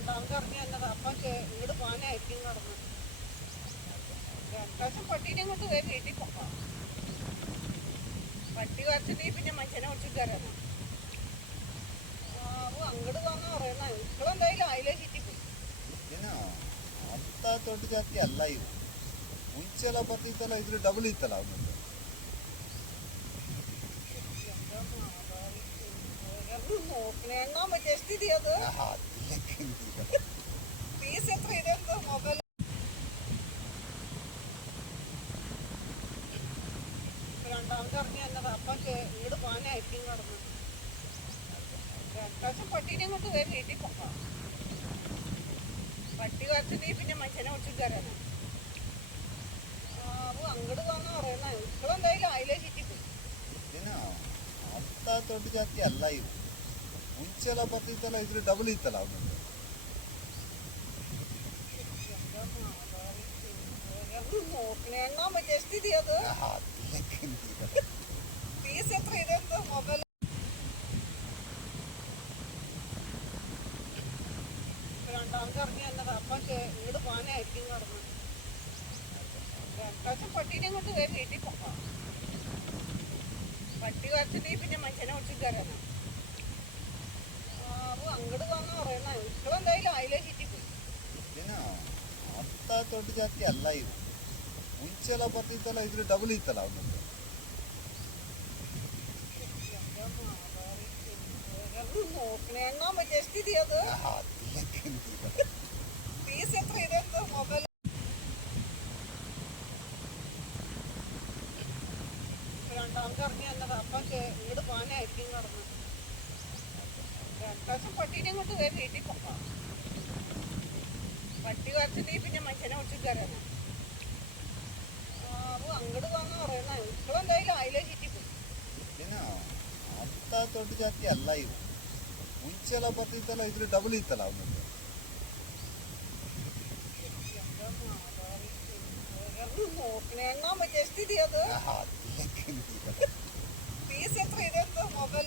രണ്ടാമത് ഇറങ്ങി വന്നത് അപ്പം ഇങ്ങോട്ട് പോകാനായിരിക്കും കടന്ന് രണ്ടാഴ്ച പട്ടീനെ കൊണ്ട് പോയി വീട്ടിൽ പോക്കാം. പട്ടി വരച്ചിട്ടുണ്ടെങ്കിൽ പിന്നെ മനുഷ്യനെ വിളിച്ചിട്ട് തരാനാ. അങ്ങോട്ട് പോകാന്ന് പറയുന്ന ഇപ്പോഴെന്തായാലും അതിലേ ചുറ്റിപ്പോയി. ಅಂತ ದೊಡ್ಡ ಜಾತಿ ಅಲ್ಲ ಇವು. ಮುಂಚೆಲ್ಲ ಬರ್ತಿತ್ತಲ್ಲ ಇದ್ರ ಡಬಲ್ ಇತ್ತಲ್ಲ ಅವನದ್ದು. നോക്കണ പറ്റിയ സ്ഥിതി അത് ഫീസ് എത്ര ഇതെന്തോ മൊബൈൽ രണ്ടാമത് ഇറങ്ങി വന്നത് അപ്പം ഇങ്ങോട്ട് പോകാനായിരിക്കും കടന്ന് രണ്ടാഴ്ച പട്ടീനെ കൊണ്ട് പോയി വീട്ടിൽ പോക്കാം. പട്ടി വരച്ചിട്ടുണ്ടെങ്കിൽ പിന്നെ മനുഷ്യനെ വിളിച്ചിട്ട് തരാനാ. അങ്ങോട്ട് പോകാന്ന് പറയുന്ന ഇപ്പോഴെന്തായാലും അതിലേ ചുറ്റിപ്പോയി. ಅಂತ ದೊಡ್ಡ ಜಾತಿ ಅಲ್ಲ ಇವು. ಮುಂಚೆಲ್ಲ ಬರ್ತಿತ್ತಲ್ಲ ಇದ್ರ ಡಬಲ್ ಇತ್ತಲ್ಲ ಅವನದ್ದು. നോക്കണ പറ്റിയ സ്ഥിതി അത് ഫീസ് എത്ര ഇതെന്തോ മൊബൈൽ രണ്ടാമത് ഇറങ്ങി വന്നത് അപ്പം ഇങ്ങോട്ട് പോകാനായിരിക്കും കടന്ന് രണ്ടാഴ്ച പട്ടീനെ കൊണ്ട് പോയി വീട്ടിൽ പോക്കാം. പട്ടി വരച്ചിട്ടുണ്ടെങ്കിൽ പിന്നെ മനുഷ്യനെ വിളിച്ചിട്ട് തരാനാ. അങ്ങോട്ട് പോകാന്ന് പറയുന്ന ഇപ്പോഴെന്തായാലും അതിലേ ചുറ്റിപ്പോയി. ಅಂತ ದೊಡ್ಡ ಜಾತಿ ಅಲ್ಲ ಇವು. ಮುಂಚೆಲ್ಲ ಬರ್ತಿತ್ತಲ್ಲ ಇದ್ರ ಡಬಲ್ ಇತ್ತಲ್ಲ ಅವನದ್ದು. നോക്കണ പറ്റിയ സ്ഥിതി അത് ഫീസ് എത്ര ഇതെന്തോ മൊബൈൽ രണ്ടാമത് ഇറങ്ങി വന്നത് അപ്പം ഇങ്ങോട്ട് പോകാനായിരിക്കും കടന്ന് രണ്ടാഴ്ച പട്ടീനെ കൊണ്ട് പോയി വീട്ടിൽ പോക്കാം. പട്ടി വരച്ചിട്ടുണ്ടെങ്കിൽ പിന്നെ മനുഷ്യനെ വിളിച്ചിട്ട് തരാനാ. അങ്ങോട്ട് പോകാന്ന് പറയുന്ന ഇപ്പോഴെന്തായാലും അതിലേ ചുറ്റിപ്പോയി. ಅಂತ ದೊಡ್ಡ ಜಾತಿ ಅಲ್ಲ ಇವು. ಮುಂಚೆಲ್ಲ ಬರ್ತಿತ್ತಲ್ಲ ಇದ್ರ ಡಬಲ್ ಇತ್ತಲ್ಲ ಅವನದ್ದು. നോക്കണ പറ്റിയ സ്ഥിതി അത് ഫീസ് എത്ര ഇതെന്തോ മൊബൈൽ